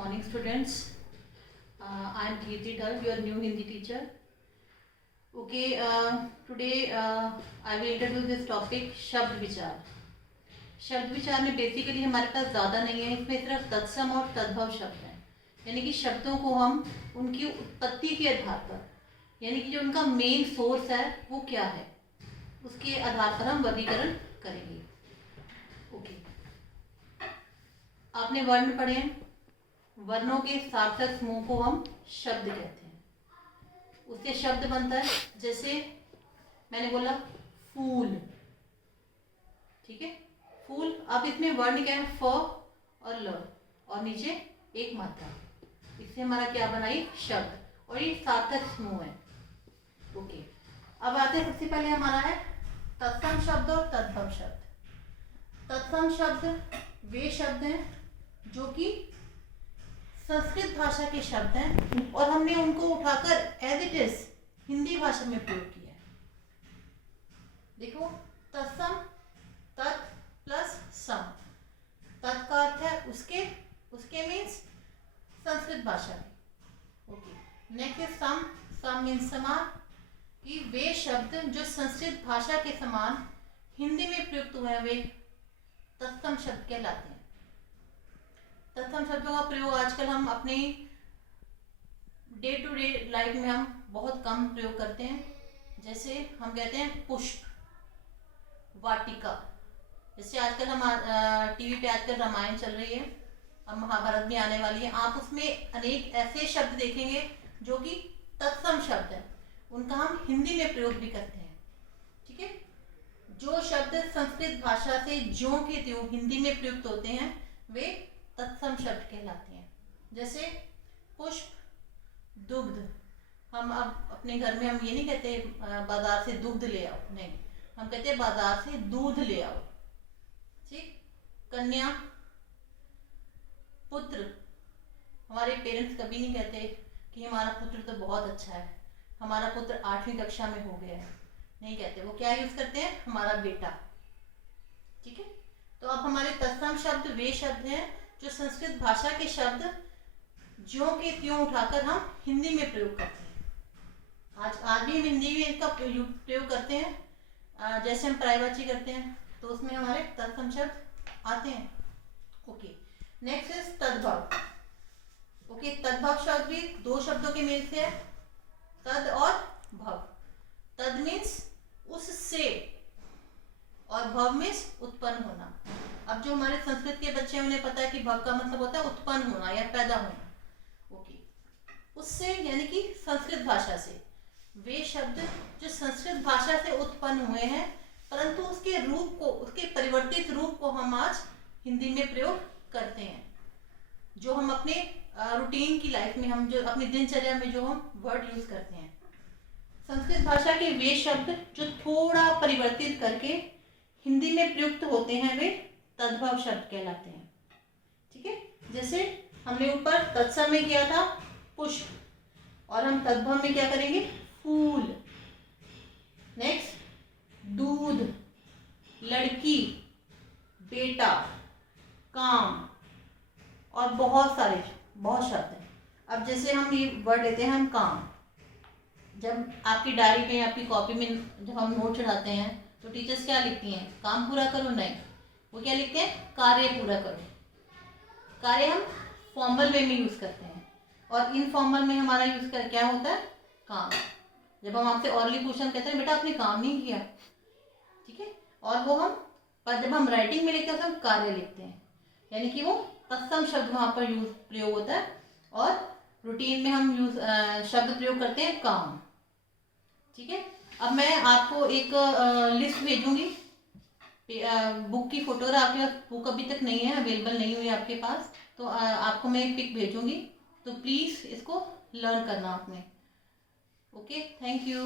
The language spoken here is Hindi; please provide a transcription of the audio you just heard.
morning, students. I am Kirti Dhar, your new Hindi teacher. Okay, today I will introduce this topic शब्द विचार. शब्द विचार में बेसिकली हमारे पास ज़्यादा नहीं है, इसमें सिर्फ तत्सम और तद्भव शब्द हैं. यानी कि शब्दों को हम उनकी उत्पत्ति के आधार पर, यानी कि जो उनका मेन सोर्स है वो क्या है, उसके आधार पर हम वर्गीकरण करेंगे. ओके, आपने वर्ण पढ़े हैं. वर्णों के सार्थक समूह को हम शब्द कहते हैं. उससे शब्द बनता है, जैसे मैंने बोला फूल. ठीक है, फूल. अब इसमें वर्ण क्या है, फ और ल, और नीचे एक मात्रा. इससे हमारा क्या बना, एक शब्द, और ये सार्थक समूह है. ओके, अब आते हैं, सबसे पहले हमारा है तत्सम शब्द और तद्भव शब्द. तत्सम शब्द वे शब्द हैं जो कि संस्कृत भाषा के शब्द हैं और हमने उनको उठाकर एज इट इज हिंदी भाषा में प्रयोग किया है. देखो, तत्सम, तत् प्लस सम. तत् का अर्थ है उसके, उसके मीन्स संस्कृत भाषा में. ओके, नेक्स्ट इज सम. सम मीन्स समान, कि वे शब्द जो संस्कृत भाषा के समान हिंदी में प्रयुक्त हुए हैं वे तत्सम शब्द कहलाते हैं. तत्सम शब्दों का प्रयोग आजकल हम अपने डे टू डे लाइफ में हम बहुत कम प्रयोग करते हैं. जैसे हम कहते हैं पुष्प, वाटिका. जैसे आजकल हम टीवी पे आजकल रामायण चल रही है, अब महाभारत भी आने वाली है. आप उसमें अनेक ऐसे शब्द देखेंगे जो कि तत्सम शब्द है, उनका हम हिंदी में प्रयोग भी करते हैं. ठीक है, जो शब्द संस्कृत भाषा से ज्यों के त्यों हिंदी में प्रयुक्त होते हैं वे तत्सम शब्द कहलाते हैं. जैसे पुष्प, दुग्ध. हम अब अपने घर में हम ये नहीं कहते बाजार से दुग्ध ले आओ, नहीं, हम कहते हैं बाजार से दूध ले आओ. ठीक. कन्या, पुत्र. हमारे पेरेंट्स कभी नहीं कहते कि हमारा पुत्र तो बहुत अच्छा है, हमारा पुत्र 8वीं कक्षा में हो गया है, नहीं कहते. वो क्या यूज करते हैं, हमारा बेटा. ठीक है, तो अब हमारे तत्सम शब्द वे शब्द हैं जो संस्कृत भाषा के शब्द ज्यों के त्यों उठाकर हम हिंदी में प्रयोग करते हैं. आज भी हम हिंदी में इसका प्रयोग करते हैं. जैसे हम परायवाची करते हैं तो उसमें हमारे तत्सम शब्द आते हैं. ओके, नेक्स्ट इज तद्भव. ओके, तद्भव शब्द भी दो शब्दों के मेल से है, तद और भव. तद मीन्स उससे और भव मीन्स उत्पन्न होना. अब जो हमारे संस्कृत के बच्चे हैं उन्हें पता है कि भव का मतलब होता है उत्पन्न होना या पैदा होना. ओके, उससे यानी कि संस्कृत भाषा से. वे शब्द जो संस्कृत भाषा से उत्पन्न हुए हैं परंतु उसके रूप को, उसके परिवर्तित रूप को हम आज हिंदी में प्रयोग करते हैं. जो हम अपने रूटीन की लाइफ में, हम जो अपनी दिनचर्या में जो हम वर्ड यूज करते हैं. संस्कृत भाषा के वे शब्द जो थोड़ा परिवर्तित करके हिंदी में प्रयुक्त होते हैं वे तद्भव शब्द कहलाते हैं. ठीक है, जैसे हमने ऊपर तत्सम में किया था पुष्प, और हम तद्भव में क्या करेंगे, फूल. नेक्स्ट दूध, लड़की, बेटा, काम, और बहुत शब्द हैं. अब जैसे हम ये वर्ड लेते हैं हम काम. जब आपकी डायरी में, आपकी कॉपी में जब हम नोट चढ़ाते हैं तो टीचर्स क्या लिखती हैं, काम पूरा करो, नहीं, वो क्या लिखते हैं, कार्य पूरा करो. कार्य हम फॉर्मल वे में यूज करते हैं और इनफॉर्मल में हमारा यूज कर क्या होता है, काम. जब हम आपसे ऑरली क्वेश्चन कहते हैं बेटा आपने काम नहीं किया, ठीक है, और वो हम, पर जब हम राइटिंग में लिखते हैं तो हम कार्य लिखते हैं, यानी कि वो तत्सम शब्द वहाँ पर यूज प्रयोग होता है. और रूटीन में हम यूज शब्द प्रयोग करते हैं काम. ठीक है, अब मैं आपको एक लिस्ट भेजूंगी. बुक की फोटोग्राफ, आपके पास बुक अभी तक नहीं है, अवेलेबल नहीं हुई आपके पास, तो आपको मैं एक पिक भेजूंगी, तो प्लीज़ इसको लर्न करना आपने. Okay, thank you.